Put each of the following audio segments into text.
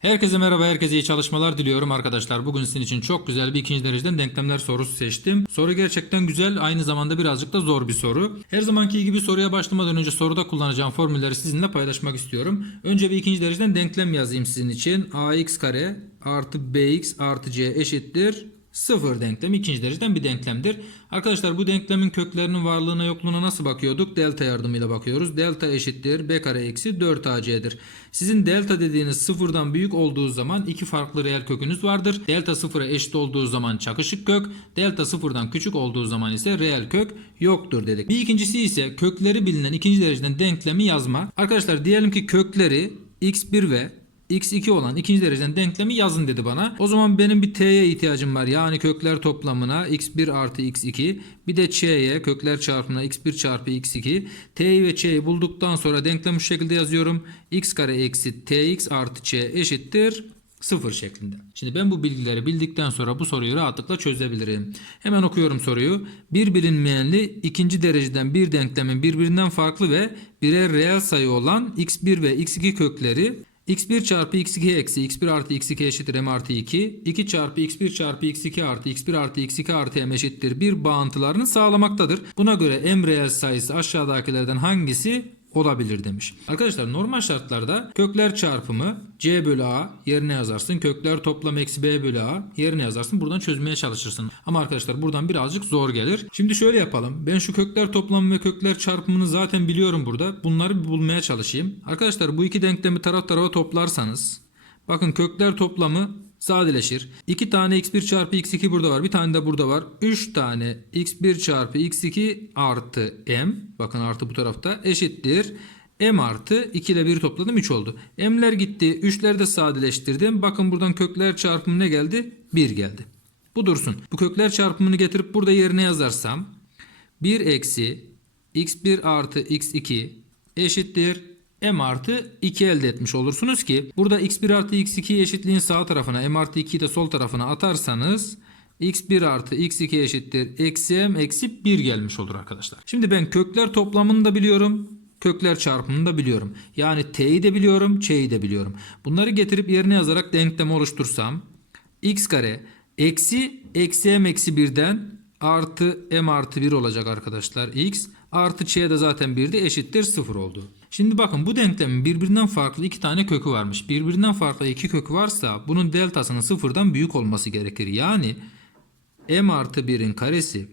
Herkese merhaba, herkese iyi çalışmalar diliyorum arkadaşlar. Bugün sizin için çok güzel bir ikinci dereceden denklemler sorusu seçtim. Soru gerçekten güzel, aynı zamanda birazcık da zor bir soru. Her zamanki gibi soruya başlamadan önce soruda kullanacağım formülleri sizinle paylaşmak istiyorum. Önce bir ikinci dereceden denklem yazayım sizin için. ax kare artı bx artı c eşittir 0 denklemi ikinci dereceden bir denklemdir. Arkadaşlar bu denklemin köklerinin varlığına yokluğuna nasıl bakıyorduk? Delta yardımıyla bakıyoruz. Delta eşittir b kare eksi 4ac'dir. Sizin delta dediğiniz sıfırdan büyük olduğu zaman iki farklı reel kökünüz vardır. Delta sıfıra eşit olduğu zaman çakışık kök, delta sıfırdan küçük olduğu zaman ise reel kök yoktur dedik. Bir ikincisi ise kökleri bilinen ikinci dereceden denklemi yazma. Arkadaşlar diyelim ki kökleri x1 ve x2 olan ikinci dereceden denklemi yazın dedi bana. O zaman benim bir t'ye ihtiyacım var. Yani kökler toplamına x1 artı x2 bir de ç'ye kökler çarpımına x1 çarpı x2 t'yi ve ç'yi bulduktan sonra denklemi şu şekilde yazıyorum. x kare eksi tx artı ç eşittir 0 şeklinde. Şimdi ben bu bilgileri bildikten sonra bu soruyu rahatlıkla çözebilirim. Hemen okuyorum soruyu. Bir bilinmeyenli ikinci dereceden bir denklemin birbirinden farklı ve birer reel sayı olan x1 ve x2 kökleri x1 çarpı x2 eksi x1 artı x2 eşittir m artı 2. 2 çarpı x1 çarpı x2 artı x1 artı x2 artı m eşittir 1 bağıntılarını sağlamaktadır. Buna göre m reel sayısı aşağıdakilerden hangisi olabilir demiş. Arkadaşlar normal şartlarda kökler çarpımı c bölü a yerine yazarsın. Kökler toplam eksi b bölü a yerine yazarsın. Buradan çözmeye çalışırsın. Ama arkadaşlar buradan birazcık zor gelir. Şimdi şöyle yapalım. Ben şu kökler toplamı ve kökler çarpımını zaten biliyorum burada. Bunları bir bulmaya çalışayım. Arkadaşlar bu iki denklemi taraf tarafa toplarsanız bakın kökler toplamı sadeleşir. 2 tane x1 çarpı x2 burada var. Bir tane de burada var. 3 tane x1 çarpı x2 artı m. Bakın artı bu tarafta eşittir. m artı 2 ile 1 topladım 3 oldu. m'ler gitti. 3'leri de sadeleştirdim. Bakın buradan kökler çarpımı ne geldi? 1 geldi. Bu dursun. Bu kökler çarpımını getirip burada yerine yazarsam 1 eksi x1 artı x2 eşittir m artı 2 elde etmiş olursunuz ki burada x1 artı x2 eşitliğin sağ tarafına m artı 2'yi de sol tarafına atarsanız x1 artı x2 eşittir eksi m eksi 1 gelmiş olur arkadaşlar. Şimdi ben kökler toplamını da biliyorum. Kökler çarpımını da biliyorum. Yani t'yi de biliyorum, ç'yi de biliyorum. Bunları getirip yerine yazarak denklem oluştursam x kare eksi eksi m eksi 1'den artı m artı 1 olacak arkadaşlar x artı ç de zaten 1'de eşittir 0 oldu. Şimdi bakın bu denklemin birbirinden farklı iki tane kökü varmış. Birbirinden farklı iki kökü varsa bunun deltasının sıfırdan büyük olması gerekir. Yani m artı 1'in karesi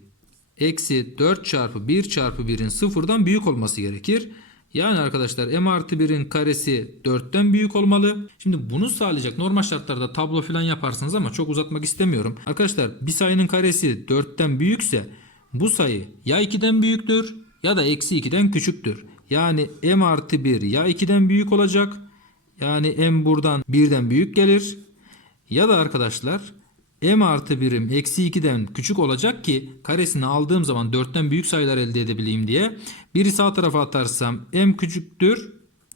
eksi 4 çarpı 1 çarpı 1'in sıfırdan büyük olması gerekir. Yani arkadaşlar m artı 1'in karesi 4'ten büyük olmalı. Şimdi bunu sağlayacak normal şartlarda tablo falan yaparsınız ama çok uzatmak istemiyorum. Arkadaşlar bir sayının karesi 4'ten büyükse bu sayı ya 2'den büyüktür ya da eksi 2'den küçüktür. Yani m artı 1 ya 2'den büyük olacak. Yani m buradan 1'den büyük gelir. Ya da arkadaşlar m artı birim eksi 2'den küçük olacak ki karesini aldığım zaman 4'ten büyük sayılar elde edebileyim diye. Biri sağ tarafa atarsam m küçüktür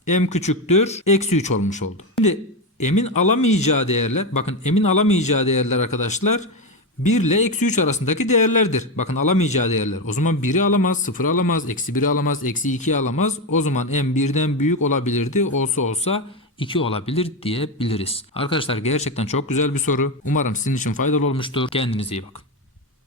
m küçüktür eksi 3 olmuş oldu. Şimdi m'in alamayacağı değerler bakın m'in alamayacağı değerler arkadaşlar 1 ile eksi 3 arasındaki değerlerdir. Bakın alamayacağı değerler. O zaman 1'i alamaz, 0'ı alamaz, eksi 1'i alamaz, eksi 2'yi alamaz. O zaman m 1'den büyük olabilirdi. Olsa olsa 2 olabilir diyebiliriz. Arkadaşlar gerçekten çok güzel bir soru. Umarım sizin için faydalı olmuştur. Kendinize iyi bakın.